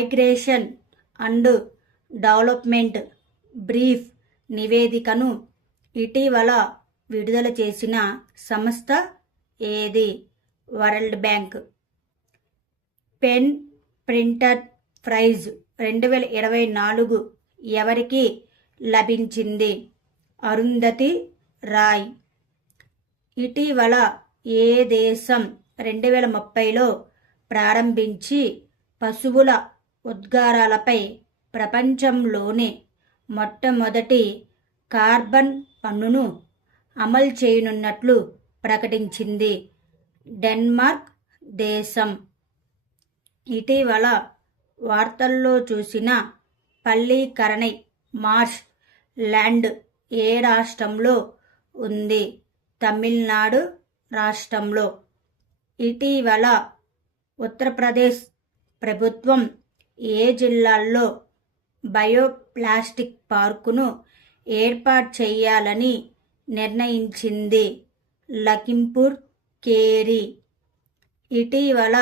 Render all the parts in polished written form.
Migration and development brief నివేదికను ఇటీవల విడుదల చేసిన సంస్థ ఏది? World bank. PEN Pinter prize 2024 ఎవరికి లభించింది? అరుంధతి రాయ్. ఇటీవల ఏ దేశం 2030లో ప్రారంభించి పశువుల ఉద్గారాలపై ప్రపంచంలోనే మొట్టమొదటి కార్బన్ పన్నును అమలు చేయనున్నట్లు ప్రకటించింది? డెన్మార్క్ దేశం. ఇటీవల వార్తల్లో చూసిన పల్లికరనై మార్ష్ ల్యాండ్ ఏ రాష్ట్రంలో ఉంది? తమిళనాడు రాష్ట్రంలో. ఇటీవల ఉత్తరప్రదేశ్ ప్రభుత్వం ఏ జిల్లాల్లో బయోప్లాస్టిక్ పార్కును ఏర్పాటు చేయాలని నిర్ణయించింది? లఖింపూర్ ఖేరి. ఇటీవల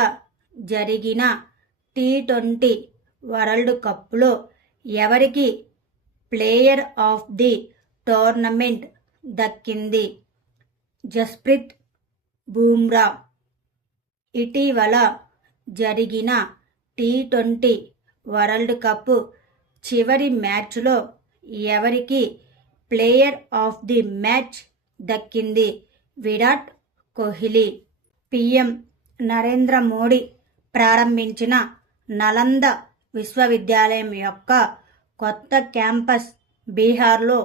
జరిగిన T20 వరల్డ్ కప్లో ఎవరికి ప్లేయర్ ఆఫ్ ది టోర్నమెంట్ దక్కింది? జస్ప్రీత్ బుమ్రా. ఇటీవల జరిగిన T20 వరల్డ్ కప్ చివరి మ్యాచ్లో ఎవరికి ప్లేయర్ ఆఫ్ ది మ్యాచ్ దక్కింది? విరాట్ కోహ్లీ. పీఎం నరేంద్ర మోడీ ప్రారంభించిన నలంద విశ్వవిద్యాలయం యొక్క కొత్త క్యాంపస్ బీహార్లో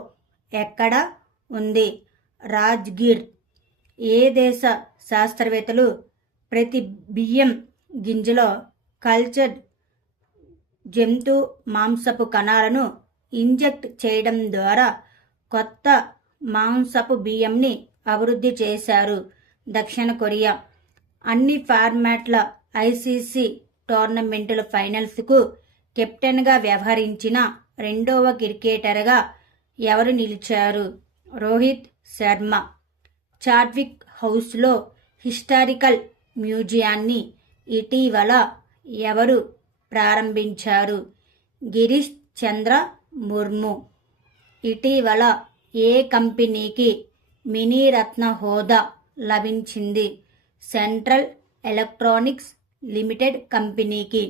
ఎక్కడ ఉంది? రాజ్గిర్. ఏ దేశ శాస్త్రవేత్తలు ప్రతి బియ్యం గింజలో కల్చర్డ్ జంతు మాంసపు కణాలను ఇంజెక్ట్ చేయడం ద్వారా కొత్త మాంసపు బియ్యంని అభివృద్ధి చేశారు? దక్షిణ కొరియా. అన్ని ఫార్మాట్ల ఐసీసీ టోర్నమెంటుల ఫైనల్స్కు కెప్టెన్గా వ్యవహరించిన రెండవ క్రికెటర్గా ఎవరు నిలిచారు? రోహిత్ శర్మ. చాడ్విక్ హౌస్లో హిస్టారికల్ మ్యూజియాన్ని ఇటీవల ఎవరు ప్రారంభించారు? గిరీష్ చంద్ర ముర్ము. ఇటీవల ఏ కంపెనీకి మినీరత్న హోదా లభించింది? సెంట్రల్ ఎలక్ట్రానిక్స్ లిమిటెడ్ కంపెనీకి.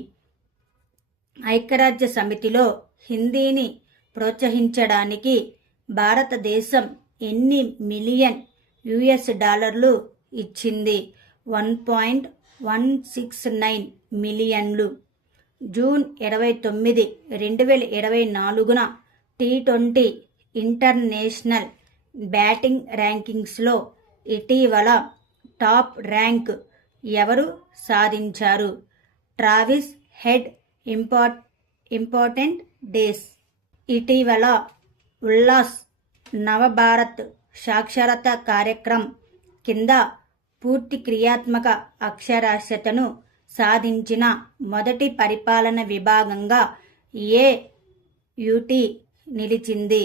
ఐక్యరాజ్య సమితిలో హిందీని ప్రోత్సహించడానికి భారతదేశం ఎన్ని మిలియన్ US$ ఇచ్చింది? 1.169 మిలియన్లు. జూన్ 29, 2024న T20 ఇంటర్నేషనల్ బ్యాటింగ్ ర్యాంకింగ్స్లో ఇటీవల టాప్ ర్యాంక్ ఎవరు సాధించారు? Travis head. Important days. ఇటీవల ఉల్లాస్ నవభారత్ సాక్షరత కార్యక్రమం కింద పూర్తి క్రియాత్మక అక్షరాస్యతను సాధించిన మొదటి పరిపాలన విభాగంగా ఏ యూటీ నిలిచింది?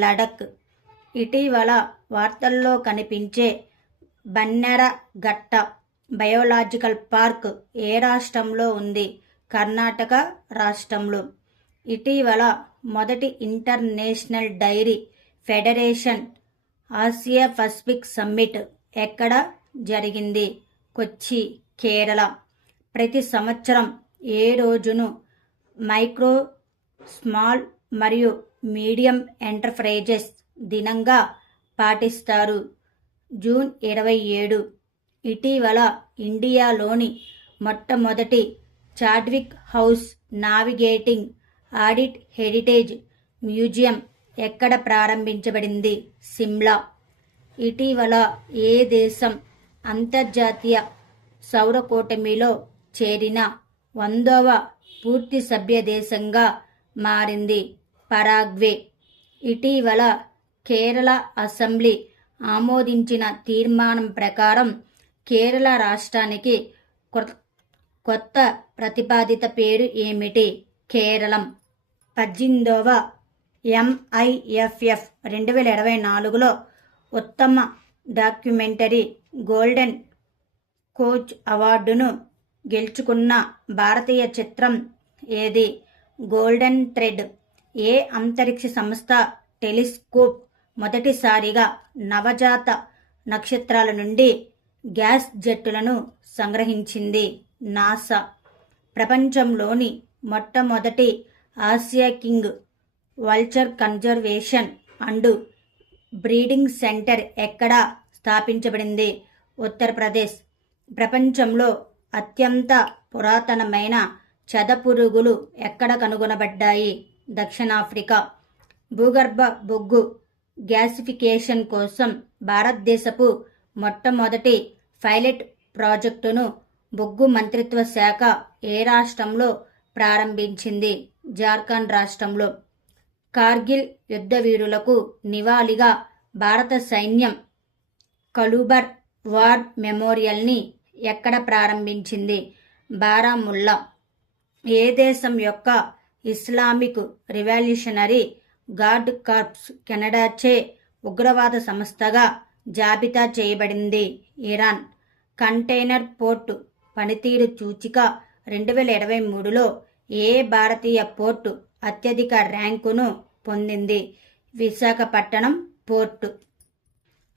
లడఖ్. ఇటీవల వార్తల్లో కనిపించే బన్నెరఘట్ట బయోలాజికల్ పార్క్ ఏ రాష్ట్రంలో ఉంది? కర్ణాటక రాష్ట్రంలో. ఇటీవల మొదటి international dairy federation Asia Pacific summit ఎక్కడ జరిగింది? కొచ్చి, కేరళ. ప్రతి సంవత్సరం ఏ రోజును మైక్రో, స్మాల్ మరియు మీడియం ఎంటర్ప్రైజెస్ దినంగా పాటిస్తారు? జూన్ 27. ఇటీవల ఇండియాలోని మొట్టమొదటి Chadwick house navigating audit heritage museum ఎక్కడ ప్రారంభించబడింది? సిమ్లా. ఇటీవల ఏ దేశం అంతర్జాతీయ సౌర కూటమిలో చేరిన 100వ పూర్తి సభ్య దేశంగా మారింది? పరాగ్వే. ఇటీవల కేరళ అసెంబ్లీ ఆమోదించిన తీర్మానం ప్రకారం కేరళ రాష్ట్రానికి కొత్త ప్రతిపాదిత పేరు ఏమిటి? కేరళం. 18వ MIFF 2024లో ఉత్తమ డాక్యుమెంటరీ గోల్డెన్ కోచ్ అవార్డును గెలుచుకున్న భారతీయ చిత్రం ఏది? Golden thread. ఏ అంతరిక్ష సంస్థ టెలిస్కోప్ మొదటిసారిగా నవజాత నక్షత్రాల నుండి గ్యాస్ జెట్టులను సంగ్రహించింది? నాసా. ప్రపంచంలోని మొట్టమొదటి Asia king vulture conservation and breeding centre ఎక్కడ స్థాపించబడింది? ఉత్తరప్రదేశ్. ప్రపంచంలో అత్యంత పురాతనమైన చెదపురుగులు ఎక్కడ కనుగొనబడ్డాయి? దక్షిణాఫ్రికా. భూగర్భ బొగ్గు గ్యాసిఫికేషన్ కోసం భారతదేశపు మొట్టమొదటి పైలట్ ప్రాజెక్టును బొగ్గు మంత్రిత్వ శాఖ ఏ రాష్ట్రంలో ప్రారంభించింది? జార్ఖండ్ రాష్ట్రంలో. కార్గిల్ యుద్ధ వీరులకు నివాళిగా భారత సైన్యం కలూబర్ వార్ మెమోరియల్ని ఎక్కడ ప్రారంభించింది? బారాముల్లా. ఏ దేశం యొక్క ఇస్లామిక్ రివల్యూషనరీ గార్డ్ కార్ప్స్ కెనడాచే ఉగ్రవాద సంస్థగా జాబితా చేయబడింది? ఇరాన్. కంటైనర్ పోర్టు పనితీరు సూచిక 2023లో ఏ భారతీయ పోర్టు అత్యధిక ర్యాంకును పొందింది? విశాఖపట్నం పోర్టు.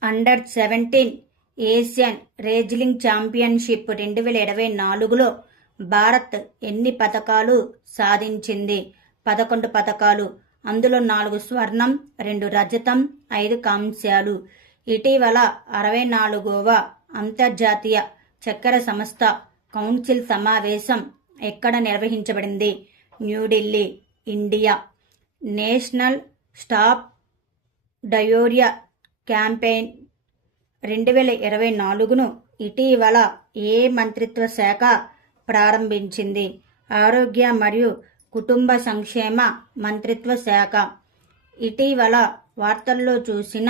అండర్-17 ఏషియన్ రెజ్లింగ్ ఛాంపియన్షిప్ 2024లో భారత్ ఎన్ని పతకాలు సాధించింది? 11 పతకాలు. అందులో 4 స్వర్ణం, 2 రజతం, 5 కాంస్యాలు. ఇటీవల 64వ అంతర్జాతీయ చక్కెర సంస్థ కౌన్సిల్ సమావేశం ఎక్కడ నిర్వహించబడింది? New Delhi, India. National stop diarrhoea campaign 2024ను ఇటీవల ఏ మంత్రిత్వ శాఖ ప్రారంభించింది? ఆరోగ్య మరియు కుటుంబ సంక్షేమ మంత్రిత్వ శాఖ. ఇటీవల వార్తల్లో చూసిన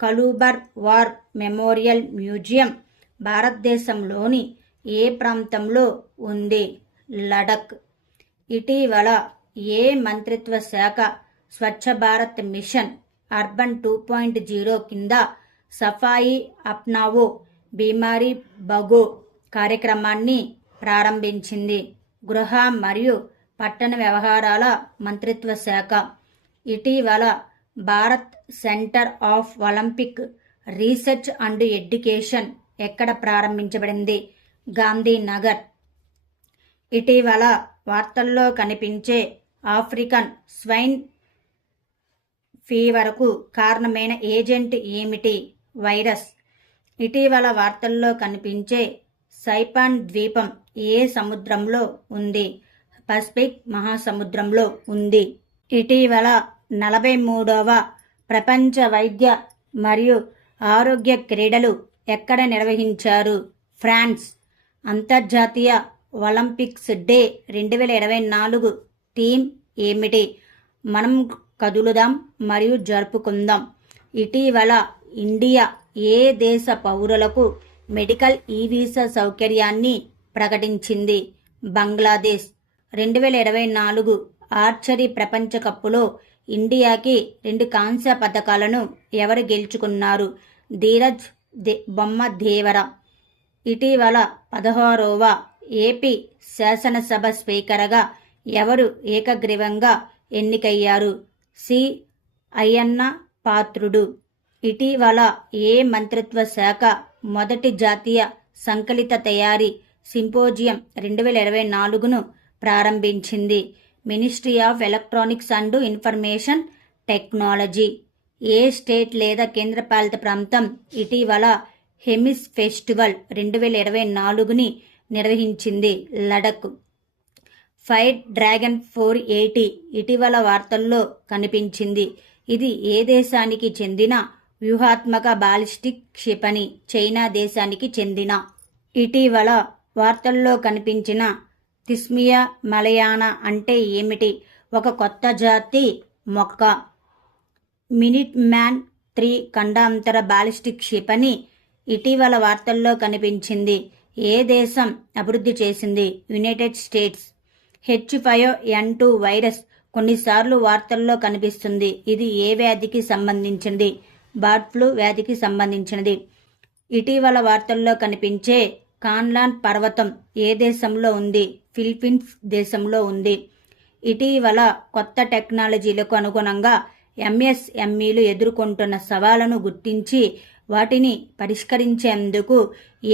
కలూబర్ వార్ మెమోరియల్ మ్యూజియం భారతదేశంలోని ఏ ప్రాంతంలో ఉంది? లడఖ్. ఇటీవల ఏ మంత్రిత్వ శాఖ స్వచ్ఛ భారత్ మిషన్ అర్బన్ 2.0 కింద సఫాయి అప్నావో బీమారీ భగో కార్యక్రమాన్ని ప్రారంభించింది? గృహ మరియు పట్టణ వ్యవహారాల మంత్రిత్వ శాఖ. ఇటీవల Bharat centre of Olympic research and education ఎక్కడ ప్రారంభించబడింది? గాంధీనగర్. ఇటీవల వార్తల్లో కనిపించే ఆఫ్రికన్ స్వైన్ ఫీవర్కు కారణమైన ఏజెంట్ ఏమిటి? వైరస్. ఇటీవల వార్తల్లో కనిపించే సైపాన్ ద్వీపం ఏ సముద్రంలో ఉంది? పసిఫిక్ మహాసముద్రంలో ఉంది. ఇటీవల 43వ ప్రపంచ వైద్య మరియు ఆరోగ్య క్రీడలు ఎక్కడ నిర్వహించారు? ఫ్రాన్స్. అంతర్జాతీయ ఒలింపిక్స్ డే 2024 థీమ్ ఏమిటి? మనం కదులుదాం మరియు జరుపుకుందాం. ఇటీవల ఇండియా ఏ దేశ పౌరులకు మెడికల్ ఈ వీసా సౌకర్యాన్ని ప్రకటించింది? బంగ్లాదేశ్. 2024 ఆర్చరీ ప్రపంచ కప్పులో ఇండియాకి 2 కాంస్య పథకాలను ఎవరు గెలుచుకున్నారు? ధీరజ్ బొమ్మదేవర. ఇటీవల 16వ ఏపీ శాసనసభ స్పీకర్గా ఎవరు ఏకగ్రీవంగా ఎన్నికయ్యారు? సి. అయ్యన్న పాత్రుడు. ఇటీవల ఏ మంత్రిత్వ శాఖ మొదటి జాతీయ సంకలిత తయారీ సింపోజియం 2024ను ప్రారంభించింది? Ministry of electronics and information technology. A state లేదా కేంద్రపాలిత ప్రాంతం ఇటీవల హెమిస్ ఫెస్టివల్ 2024ని నిర్వహించింది? లడఖ్. ఫైర్ డ్రాగన్ 480 ఇటీవల వార్తల్లో కనిపించింది. ఇది ఏ దేశానికి చెందిన వ్యూహాత్మక బాలిస్టిక్ క్షిపణి? చైనా దేశానికి చెందిన. ఇటీవల వార్తల్లో కనిపించిన తిస్మియా మలయానా అంటే ఏమిటి? ఒక కొత్త జాతి మొక్క. మినిట్ మ్యాన్ 3 ఖండాంతర బాలిస్టిక్ క్షిపణి ఇటీవల వార్తల్లో కనిపించింది. ఏ దేశం అభివృద్ధి చేసింది? United states. H5N2 వైరస్ కొన్నిసార్లు వార్తల్లో కనిపిస్తుంది. ఇది ఏ వ్యాధికి సంబంధించింది? బర్డ్ ఫ్లూ వ్యాధికి సంబంధించినది. ఇటీవల వార్తల్లో కనిపించే కాన్లాన్ పర్వతం ఏ దేశంలో ఉంది? ఫిలిప్పీన్స్ దేశంలో ఉంది. ఇటీవల కొత్త టెక్నాలజీలకు అనుగుణంగా ఎంఎస్ఎంఈలు ఎదుర్కొంటున్న సవాళ్లను గుర్తించి వాటిని పరిష్కరించేందుకు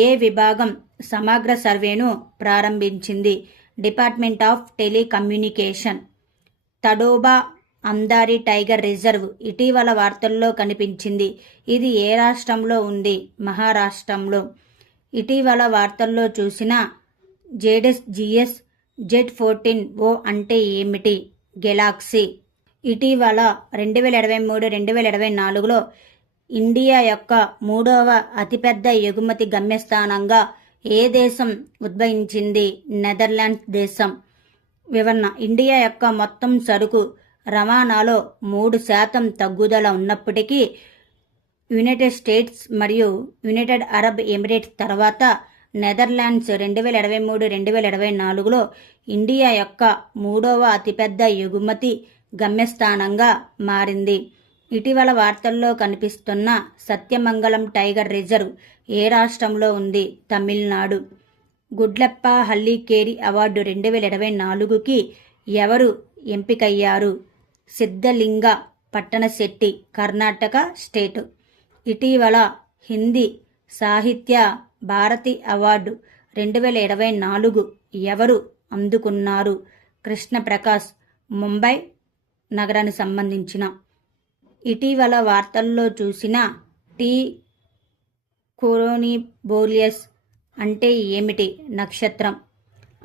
ఏ విభాగం సమగ్ర సర్వేను ప్రారంభించింది? Department of telecommunication. Tadoba Andhari tiger reserve ఇటీవల వార్తల్లో కనిపించింది. ఇది ఏ రాష్ట్రంలో ఉంది? మహారాష్ట్రంలో. ఇటీవల వార్తల్లో చూసిన జెడ్ఎస్జిఎస్ Z14O అంటే ఏమిటి? గెలాక్సీ. ఇటీవల 2023-2024లో ఇండియా యొక్క 3వ అతిపెద్ద ఎగుమతి గమ్యస్థానంగా ఏ దేశం ఉద్భవించింది? నెదర్లాండ్స్ దేశం. వివరణ. ఇండియా యొక్క మొత్తం సరుకు రవాణాలో 3% తగ్గుదల ఉన్నప్పటికీ యునైటెడ్ స్టేట్స్ మరియు యునైటెడ్ అరబ్ ఎమిరేట్స్ తర్వాత నెదర్లాండ్స్ 2023-2024లో ఇండియా యొక్క 3వ అతిపెద్ద ఎగుమతి గమ్యస్థానంగా మారింది. ఇటీవల వార్తల్లో కనిపిస్తున్న సత్యమంగళం టైగర్ రిజర్వ్ ఏ రాష్ట్రంలో ఉంది? తమిళనాడు. గుడ్లప్ప హల్లీకేరి అవార్డు 2024కి ఎవరు ఎంపికయ్యారు? సిద్ధలింగ పట్టణశెట్టి, కర్ణాటక స్టేట్. ఇటీవల హిందీ సాహిత్య భారతి అవార్డు 2024 ఎవరు అందుకున్నారు? కృష్ణప్రకాశ్, ముంబై నగరానికి సంబంధించిన. ఇటీవల వార్తల్లో చూసిన టీ కోరోనిబోలియస్ అంటే ఏమిటి? నక్షత్రం.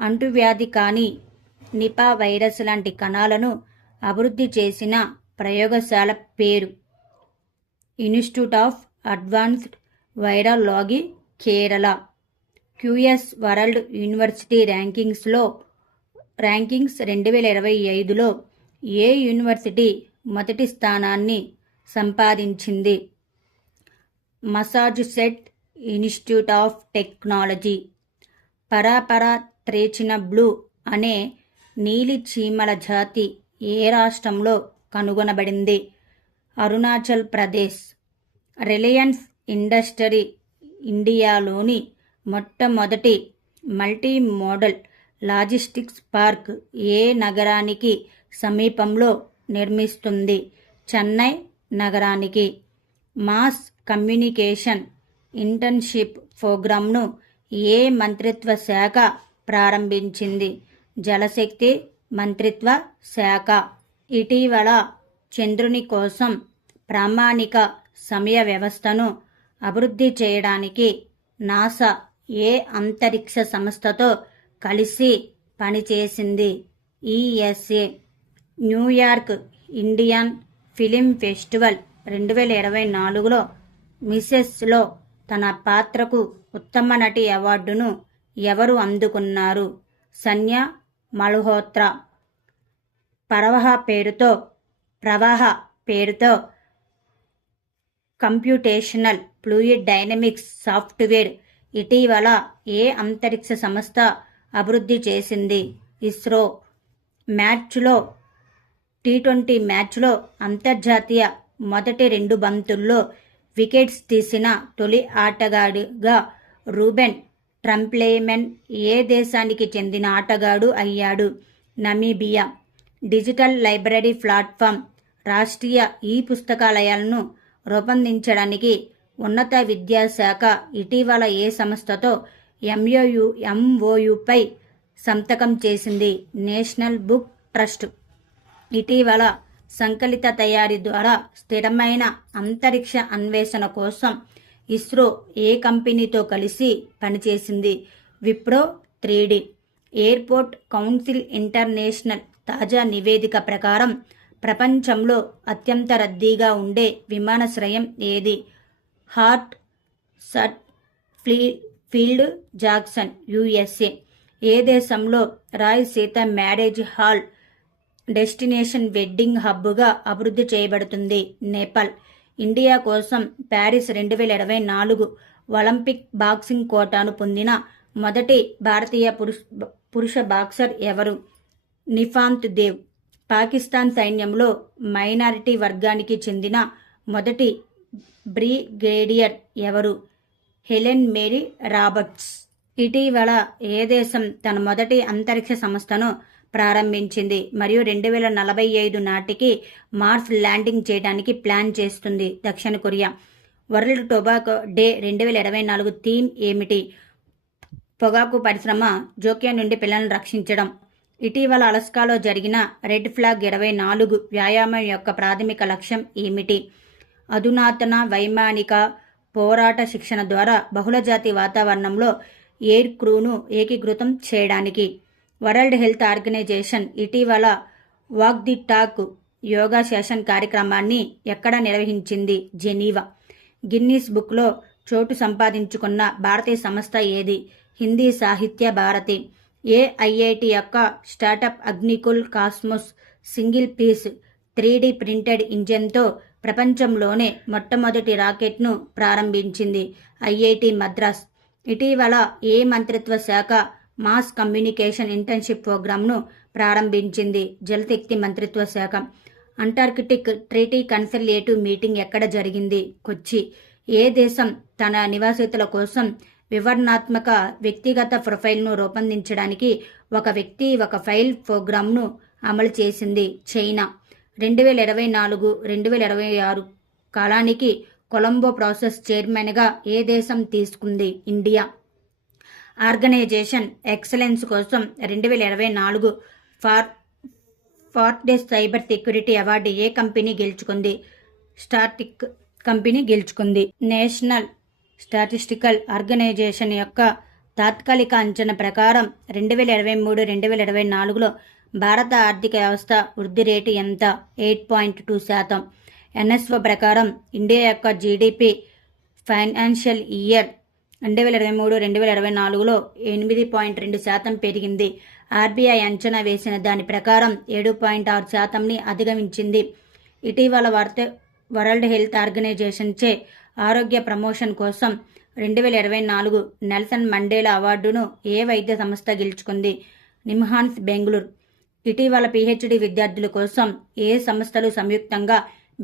అంటువ్యాధి కాని నిపా వైరస్ లాంటి కణాలను అభివృద్ధి చేసిన ప్రయోగశాల పేరు? Institute of advanced virology, Kerala. QS world university rankings 2025లో ఏ యూనివర్సిటీ మొదటి స్థానాన్ని సంపాదించింది? Massachusetts institute of technology. Paraparatrechina blue అనే నీలి చీమల జాతి ఏ రాష్ట్రంలో కనుగొనబడింది? అరుణాచల్ ప్రదేశ్. రిలయన్స్ ఇండస్ట్రీ ఇండియాలోని మొట్టమొదటి మల్టీ మోడల్ లాజిస్టిక్స్ పార్క్ ఏ నగరానికి సమీపంలో నిర్మిస్తుంది? చెన్నై నగరానికి. మాస్ కమ్యూనికేషన్ ఇంటర్న్షిప్ ప్రోగ్రాంను ఏ మంత్రిత్వ శాఖ ప్రారంభించింది? జలశక్తి మంత్రిత్వ శాఖ. ఇటీవల చంద్రుని కోసం ప్రామాణిక సమయ వ్యవస్థను అభివృద్ధి చేయడానికి నాసా ఏ అంతరిక్ష సంస్థతో కలిసి పనిచేసింది? ESA. New York Indian film festival 2024లో మిసెస్లో తన పాత్రకు ఉత్తమ నటి అవార్డును ఎవరు అందుకున్నారు? సన్యా మల్హోత్రా. ప్రవాహ పేరుతో కంప్యూటేషనల్ ఫ్లూయిడ్ డైనమిక్స్ సాఫ్ట్వేర్ ఇటీవల ఏ అంతరిక్ష సంస్థ అభివృద్ధి చేసింది? ఇస్రో. T20 మ్యాచ్లో అంతర్జాతీయ మొదటి 2 బంతుల్లో వికెట్స్ తీసిన తొలి ఆటగాడిగా రూబెన్ ట్రంప్లెమెన్ ఏ దేశానికి చెందిన ఆటగాడు అయ్యాడు? నమీబియా. డిజిటల్ లైబ్రరీ ప్లాట్ఫామ్ రాష్ట్రీయ పుస్తకాలయాలను రూపొందించడానికి ఉన్నత విద్యాశాఖ ఇటీవల ఏ సంస్థతో MOUపై సంతకం చేసింది? National book trust. ఇటీవల సంకలిత తయారీ ద్వారా స్థిరమైన అంతరిక్ష అన్వేషణ కోసం ఇస్రో ఏ కంపెనీతో కలిసి పనిచేసింది? Wipro 3D. Airport council international తాజా నివేదిక ప్రకారం ప్రపంచంలో అత్యంత రద్దీగా ఉండే విమానాశ్రయం ఏది? Hartsfield Jackson, USA. ఏ దేశంలో Rai Sita marriage hall destination wedding హబ్గా అభివృద్ధి చేయబడుతుంది? నేపాల్. ఇండియా కోసం ప్యారిస్ 2024 ఒలింపిక్ బాక్సింగ్ కోటాను పొందిన మొదటి భారతీయ పురుష బాక్సర్ ఎవరు? నిఫాంత్ దేవ్. పాకిస్తాన్ సైన్యంలో మైనారిటీ వర్గానికి చెందిన మొదటి బ్రిగేడియర్ ఎవరు? Helen Mary Roberts. ఇటీవల ఏ దేశం తన మొదటి అంతరిక్ష సంస్థను ప్రారంభించింది మరియు 2045 నాటికి మార్స్ ల్యాండింగ్ చేయడానికి ప్లాన్ చేస్తుంది? దక్షిణ Korea. World tobacco day 2024 theme ఏమిటి? పొగాకు పరిశ్రమ జోక్యం నుండి పిల్లలను రక్షించడం. ఇటీవల అలస్కాలో జరిగిన రెడ్ ఫ్లాగ్ 24 వ్యాయామం యొక్క ప్రాథమిక లక్ష్యం ఏమిటి? అధునాతన వైమానిక పోరాట శిక్షణ ద్వారా బహుళజాతి వాతావరణంలో ఎయిర్ క్రూను ఏకీకృతం చేయడానికి. వరల్డ్ హెల్త్ ఆర్గనైజేషన్ ఇటీవల walk the talk yoga session కార్యక్రమాన్ని ఎక్కడ నిర్వహించింది? జెనీవా. గిన్నీస్ బుక్లో చోటు సంపాదించుకున్న భారతీయ సంస్థ ఏది? హిందీ సాహిత్య భారతి. ఏ ఐఐటి యొక్క startup Agnikul Cosmos single piece 3D printed ఇంజన్తో ప్రపంచంలోనే మొట్టమొదటి రాకెట్ను ప్రారంభించింది? ఐఐటి మద్రాస్. ఇటీవల ఏ మంత్రిత్వ శాఖ మాస్ కమ్యూనికేషన్ ఇంటర్న్షిప్ ప్రోగ్రాంను ప్రారంభించింది? జలశక్తి మంత్రిత్వ శాఖ. అంటార్కిటిక్ ట్రీటీ కన్సల్టేటివ్ మీటింగ్ ఎక్కడ జరిగింది? కొచ్చి. ఏ దేశం తన నివాసితుల కోసం వివరణాత్మక వ్యక్తిగత ప్రొఫైల్ను రూపొందించడానికి ఒక వ్యక్తి ఒక ఫైల్ ప్రోగ్రాంను అమలు చేసింది? చైనా. 2024-2026 కాలానికి కొలంబో ప్రాసెస్ చైర్మన్గా ఏ దేశం తీసుకుంది? ఇండియా. ఆర్గనైజేషన్ ఎక్సలెన్స్ కోసం 2024 ఫార్డెస్ సైబర్ సెక్యూరిటీ అవార్డు ఏ కంపెనీ గెలుచుకుంది? స్టాటిక్ కంపెనీ గెలుచుకుంది. నేషనల్ స్టాటిస్టికల్ ఆర్గనైజేషన్ యొక్క తాత్కాలిక అంచనా ప్రకారం 2023-2024లో భారత ఆర్థిక వ్యవస్థ వృద్ధి రేటు ఎంత? 8.2%. ఎన్ఎస్ఓ ప్రకారం ఇండియా యొక్క జీడిపి ఫైనాన్షియల్ ఇయర్ 2023-2024లో 8.2% పెరిగింది. ఆర్బీఐ అంచనా వేసిన దాని ప్రకారం 7.6%ని అధిగమించింది. ఇటీవల వరల్డ్ హెల్త్ ఆర్గనైజేషన్ చే ఆరోగ్య ప్రమోషన్ కోసం 2024 నెల్సన్ మండేలా అవార్డును ఏ వైద్య సంస్థ గెలుచుకుంది? నిమ్హాన్స్ బెంగళూరు. ఇటీవల పిహెచ్డి విద్యార్థుల కోసం ఏ సంస్థలు సంయుక్తంగా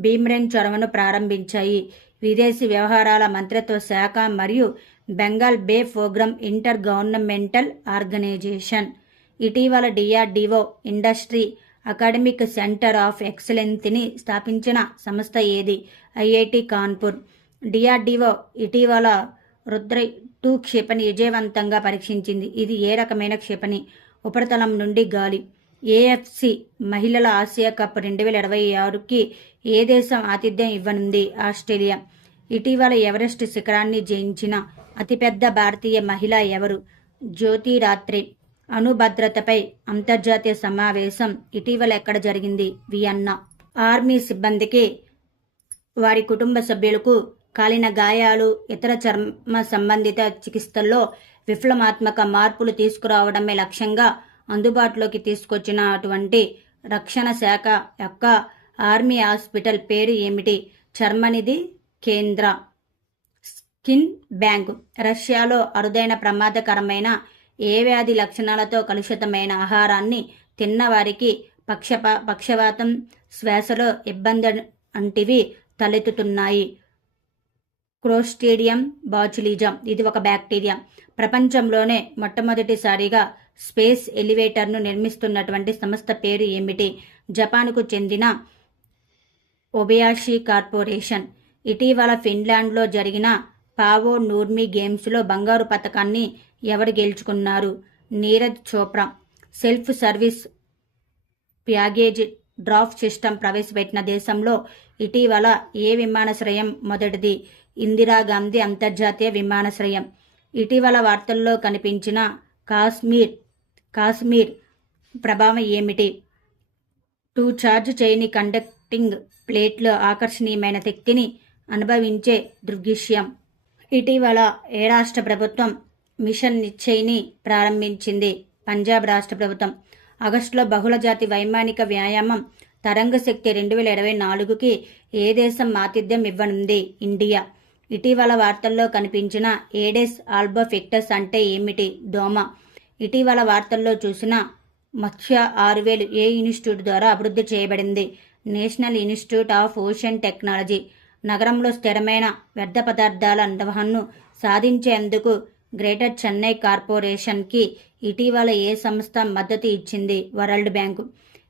భీమ్రెన్ చొరవను ప్రారంభించాయి? విదేశీ వ్యవహారాల మంత్రిత్వ శాఖ మరియు Bengal bay programme inter governmental organisation. ఇటీవల DRDO industry academic centre of ఎక్సలెన్స్ని స్థాపించిన సంస్థ ఏది? ఐఐటి కాన్పూర్. డిఆర్డిఓ ఇటీవల రుద్ర 2 క్షిపణి విజయవంతంగా పరీక్షించింది. ఇది ఏ రకమైన క్షిపణి? ఉపరితలం నుండి గాలి. ఏఎఫ్సి మహిళల ఆసియా కప్ 2026కి ఏ దేశం ఆతిథ్యం ఇవ్వనుంది? ఆస్ట్రేలియా. ఇటీవల ఎవరెస్ట్ శిఖరాన్ని జయించిన అతిపెద్ద భారతీయ మహిళ ఎవరు? జ్యోతి రాత్రే. అణుభద్రతపై అంతర్జాతీయ సమావేశం ఇటీవల ఎక్కడ జరిగింది? వియన్నా. ఆర్మీ సిబ్బందికి వారి కుటుంబ సభ్యులకు కాలిన గాయాలు ఇతర చర్మ సంబంధిత చికిత్సల్లో విప్లవాత్మక మార్పులు తీసుకురావడమే లక్ష్యంగా అందుబాటులోకి తీసుకొచ్చినటువంటి రక్షణ శాఖ యొక్క ఆర్మీ హాస్పిటల్ పేరు ఏమిటి? చర్మనిధి కేంద్ర. Skin bank. రష్యాలో అరుదైన ప్రమాదకరమైన ఏ వ్యాధి లక్షణాలతో కలుషితమైన ఆహారాన్ని తిన్నవారికి పక్షవాతం, శ్వాసలో ఇబ్బంది వంటివి తలెత్తుతున్నాయి? క్లోస్ట్రిడియం బాచులిజం. ఇది ఒక బ్యాక్టీరియా. ప్రపంచంలోనే మొట్టమొదటిసారిగా స్పేస్ ఎలివేటర్ను నిర్మిస్తున్నటువంటి సంస్థ పేరు ఏమిటి? జపాన్కు చెందిన ఒబయాషి కార్పొరేషన్. ఇటీవల ఫిన్లాండ్లో జరిగిన పావో నూర్మి గేమ్స్లో బంగారు పతకాన్ని ఎవరు గెలుచుకున్నారు? Neeraj Chopra. Self service baggage draft system ప్రవేశపెట్టిన దేశంలో ఇటీవల ఏ విమానాశ్రయం మొదటిది? ఇందిరాగాంధీ అంతర్జాతీయ విమానాశ్రయం. ఇటీవల వార్తల్లో కనిపించిన కాశ్మీర్ ప్రభావం ఏమిటి? 2 ఛార్జ్ చేయని కండక్టింగ్ ప్లేట్లో ఆకర్షణీయమైన శక్తిని అనుభవించే దృగ్విషయం. ఇటీవల ఏ రాష్ట్ర ప్రభుత్వం మిషన్ నిశ్చయ్ని ప్రారంభించింది? పంజాబ్ రాష్ట్ర ప్రభుత్వం. ఆగస్టులో బహుళజాతి వైమానిక వ్యాయామం తరంగ శక్తి 2024కి ఏ దేశం ఆతిథ్యం ఇవ్వనుంది? ఇండియా. ఇటీవల వార్తల్లో కనిపించిన ఏడెస్ ఆల్బోఫిక్టస్ అంటే ఏమిటి? దోమ. ఇటీవల వార్తల్లో చూసిన మత్స్య 6000 ఏ ఇన్స్టిట్యూట్ ద్వారా అభివృద్ధి చేయబడింది? National institute of ocean technology. నగరంలో స్థిరమైన వ్యర్థ పదార్థాల నిర్వహణను సాధించేందుకు గ్రేటర్ చెన్నై కార్పొరేషన్కి ఇటీవల ఏ సంస్థ మద్దతు ఇచ్చింది? World bank.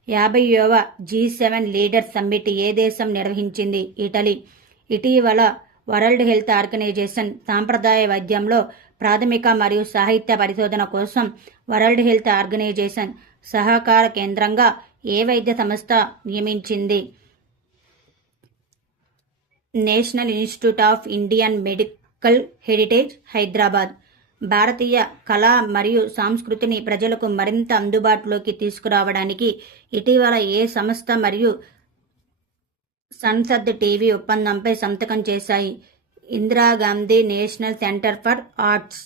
50వ G7 లీడర్ సమ్మిట్ ఏ దేశం నిర్వహించింది? ఇటలీ. ఇటీవల వరల్డ్ హెల్త్ ఆర్గనైజేషన్ సాంప్రదాయ వైద్యంలో ప్రాథమిక మరియు సాహిత్య పరిశోధన కోసం వరల్డ్ హెల్త్ ఆర్గనైజేషన్ సహకార కేంద్రంగా ఏ వైద్య సంస్థ నియమించింది? National institute of Indian medical heritage, Hyderabad. భారతీయ కళ మరియు సంస్కృతిని ప్రజలకు మరింత అందుబాటులోకి తీసుకురావడానికి ఇటీవల ఏ సంస్థ మరియు సంసద్ టీవీ ఒప్పందంపై సంతకం చేశాయి? Indira Gandhi national centre for arts.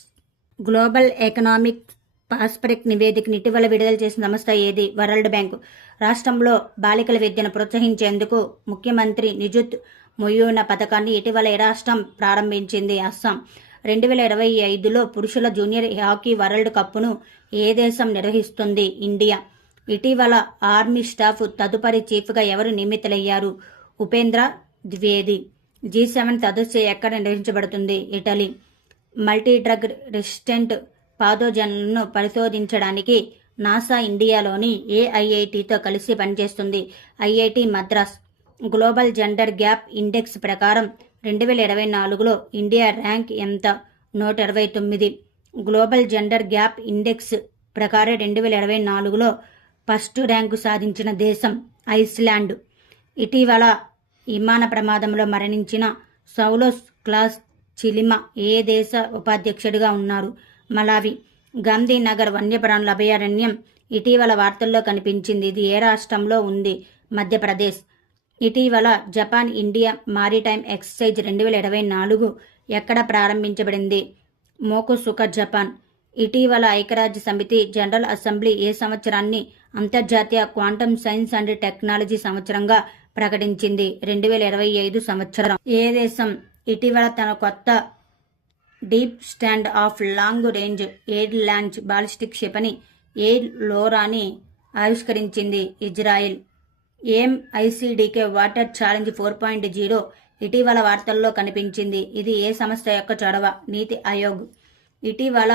Global economic prospect నివేదికను ఇటీవల విడుదల చేసిన సంస్థ ఏది? World bank. రాష్ట్రంలో బాలికల విద్యను ప్రోత్సహించేందుకు ముఖ్యమంత్రి నిజుత్ మొయూన పథకాన్ని ఇటీవల ఏ రాష్ట్రం ప్రారంభించింది? అస్సాం. 2025లో పురుషుల జూనియర్ హాకీ వరల్డ్ కప్ను ఏ దేశం నిర్వహిస్తుంది? ఇండియా. ఇటీవల ఆర్మీ స్టాఫ్ తదుపరి చీఫ్గా ఎవరు నియమితులయ్యారు? ఉపేంద్ర ద్వివేది. G7 సదస్సు ఎక్కడ నిర్వహించబడుతుంది? ఇటలీ. మల్టీ డ్రగ్ రెసిస్టెంట్ పాథోజన్లను పరిశోధించడానికి నాసా ఇండియాలోని ఏ ఐఐటితో కలిసి పనిచేస్తుంది? IIT Madras. Global gender gap index ప్రకారం 2024లో ఇండియా ర్యాంక్ ఎంత? 129. గ్లోబల్ జెండర్ గ్యాప్ ఇండెక్స్ ప్రకారం 2024లో ఫస్ట్ ర్యాంకు సాధించిన దేశం ఐస్లాండ్. ఇటీవల విమాన ప్రమాదంలో మరణించిన సౌలోస్ క్లాస్ చిలిమా ఏ దేశ ఉపాధ్యక్షుడిగా ఉన్నారు? మలావి. గాంధీనగర్ వన్యప్రాణుల అభయారణ్యం ఇటీవల వార్తల్లో కనిపించింది. ఇది ఏ రాష్ట్రంలో ఉంది? మధ్యప్రదేశ్. ఇటీవల జపాన్ ఇండియా మారిటైమ్ ఎక్సర్సైజ్ 2024 ఎక్కడ ప్రారంభించబడింది? మోకోసుకా, జపాన్. ఇటీవల ఐక్యరాజ్య సమితి జనరల్ అసెంబ్లీ ఏ సంవత్సరాన్ని అంతర్జాతీయ క్వాంటమ్ సైన్స్ అండ్ టెక్నాలజీ సంవత్సరంగా ప్రకటించింది? 2025 సంవత్సరం. ఏ దేశం ఇటీవల తన కొత్త deep stand of long range air launch ballistic క్షిపణి ఎయిర్ లోరాని ఆవిష్కరించింది? ఇజ్రాయెల్. ఎంఐసిడికే వాటర్ ఛాలెంజ్ 4.0 ఇటీవల వార్తల్లో కనిపించింది. ఇది ఏ సంస్థ యొక్క చొరవ? నీతి ఆయోగ్. ఇటీవల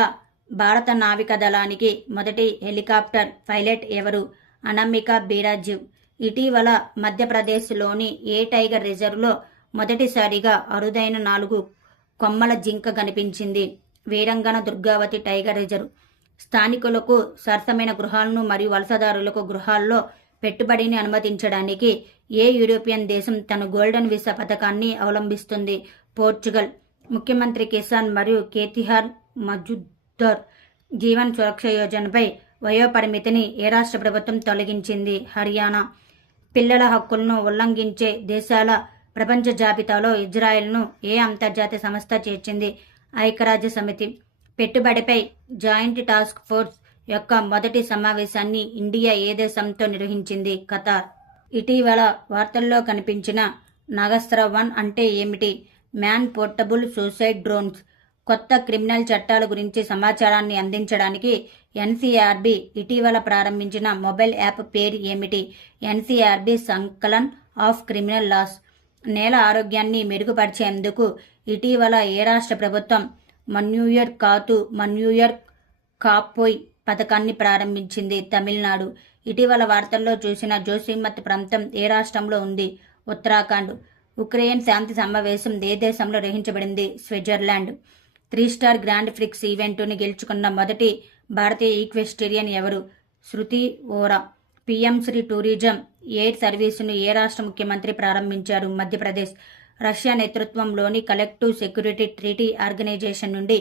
భారత నావికా దళానికి మొదటి హెలికాప్టర్ పైలట్ ఎవరు? అనామికా బీరాజీవ్. ఇటీవల మధ్యప్రదేశ్లోని ఏ టైగర్ రిజర్వ్లో మొదటిసారిగా అరుదైన 4 కొమ్మల జింక కనిపించింది? వీరంగన దుర్గావతి టైగర్ రిజర్వ్. స్థానికులకు సరసమైన గృహాలను మరియు వలసదారులకు గృహాల్లో పెట్టుబడిని అనుమతించడానికి ఏ యూరోపియన్ దేశం తన గోల్డెన్ వీసా పథకాన్ని అవలంబిస్తుంది? పోర్చుగల్. ముఖ్యమంత్రి కిసాన్ మరియు కేతిహార్ మజుద్దర్ జీవన్ సురక్ష యోజనపై వయోపరిమితిని ఏ రాష్ట్ర ప్రభుత్వం తొలగించింది? హర్యానా. పిల్లల హక్కులను ఉల్లంఘించే దేశాల ప్రపంచ జాబితాలో ఇజ్రాయెల్ను ఏ అంతర్జాతీయ సంస్థ చేర్చింది? ఐక్యరాజ్య సమితి. పెట్టుబడిపై జాయింట్ టాస్క్ ఫోర్స్ యొక్క మొదటి సమావేశాన్ని ఇండియా ఏ దేశంతో నిర్వహించింది? ఖతార్. ఇటీవల వార్తల్లో కనిపించిన నాగస్త్ర-1 అంటే ఏమిటి? Man portable suicide drones. కొత్త క్రిమినల్ చట్టాల గురించి సమాచారాన్ని అందించడానికి ఎన్సీఆర్బీ ఇటీవల ప్రారంభించిన మొబైల్ యాప్ పేరు ఏమిటి? NCRB Sankalan of criminal laws. నేల ఆరోగ్యాన్ని మెరుగుపరిచేందుకు ఇటీవల ఏ రాష్ట్ర ప్రభుత్వం మన్యూయర్ కాతు మన్యూయర్ కాపోయ్ పథకాన్ని ప్రారంభించింది? తమిళనాడు. ఇటీవల వార్తల్లో చూసిన జోసిమత్ ప్రాంతం ఏ రాష్ట్రంలో ఉంది? ఉత్తరాఖండ్. ఉక్రెయిన్ శాంతి సమావేశం ఏ దేశంలో నిర్వహించబడింది? స్విట్జర్లాండ్. 3 స్టార్ గ్రాండ్ ప్రిక్స్ ఈవెంట్ను గెలుచుకున్న మొదటి భారతీయ ఈక్వెస్టేరియన్ ఎవరు? శృతి ఓరా. పీఎం శ్రీ టూరిజం ఎయిర్ సర్వీసును ఏ రాష్ట్ర ముఖ్యమంత్రి ప్రారంభించారు? మధ్యప్రదేశ్. రష్యా నేతృత్వంలోని కలెక్టివ్ సెక్యూరిటీ ట్రీటీ ఆర్గనైజేషన్ నుండి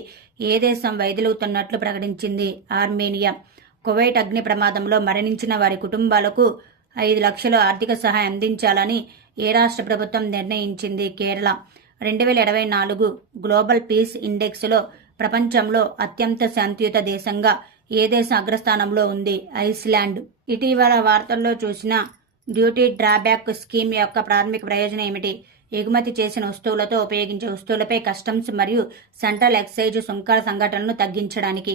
ఏ దేశం వైదొలుగుతున్నట్లు ప్రకటించింది? ఆర్మేనియా. కువైట్ అగ్ని ప్రమాదంలో మరణించిన వారి కుటుంబాలకు 5 లక్షల ఆర్థిక సహాయం అందించాలని ఏ రాష్ట్ర ప్రభుత్వం నిర్ణయించింది? కేరళ. 2024 గ్లోబల్ పీస్ ఇండెక్స్లో ప్రపంచంలో అత్యంత శాంతియుత దేశంగా ఏ దేశం అగ్రస్థానంలో ఉంది? ఐస్లాండ్. ఇటీవల వార్తల్లో చూసిన డ్యూటీ డ్రాబ్యాక్ స్కీమ్ యొక్క ప్రాథమిక ప్రయోజనం ఏమిటి? ఎగుమతి చేసిన వస్తువులతో ఉపయోగించే వస్తువులపై కస్టమ్స్ మరియు సెంట్రల్ ఎక్సైజ్ సుంకాల సంఘటనలను తగ్గించడానికి.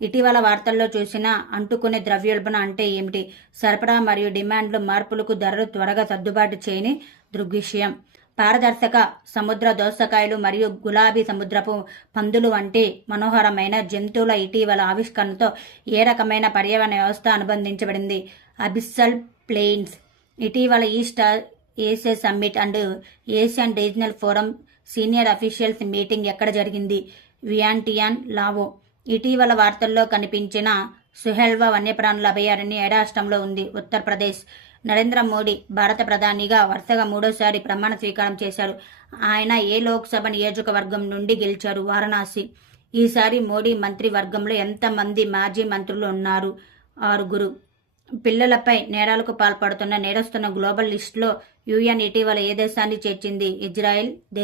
ఇటీవల వార్తల్లో చూసిన అంటుకునే ద్రవ్యోల్బణ అంటే ఏమిటి? సరఫరా మరియు డిమాండ్లు మార్పులకు ధరలు త్వరగా సర్దుబాటు చేయని దృగ్విషయం. పారదర్శక సముద్ర దోసకాయలు మరియు గులాబీ సముద్రపు పందులు వంటి మనోహరమైన జంతువుల ఇటీవల ఆవిష్కరణతో ఏ రకమైన పర్యావరణ వ్యవస్థ అనుబంధించబడింది. అబిస్సల్ ప్లెయిన్స్. ఇటీవల east Asia summit and Asian regional forum senior officials meeting ఎక్కడ జరిగింది? వియాంటియాన్, లావో. ఇటీవల వార్తల్లో కనిపించిన సుహెల్వా వన్యప్రాణుల అభయారణ్యం ఏ రాష్ట్రంలో ఉంది? ఉత్తరప్రదేశ్. నరేంద్ర మోడీ భారత ప్రధానిగా వరుసగా 3వ సారి ప్రమాణ స్వీకారం చేశారు. ఆయన ఏ లోక్సభ నియోజకవర్గం నుండి గెలిచారు? వారణాసి. ఈసారి మోడీ మంత్రివర్గంలో ఎంతమంది మాజీ మంత్రులు ఉన్నారు? 6. పిల్లలపై నేరాలకు పాల్పడుతున్న నేరస్తున్న గ్లోబల్ లిస్టులో యుఎన్ ఇటీవల ఏ దేశాన్ని చేర్చింది? ఇజ్రాయెల్ దేశం.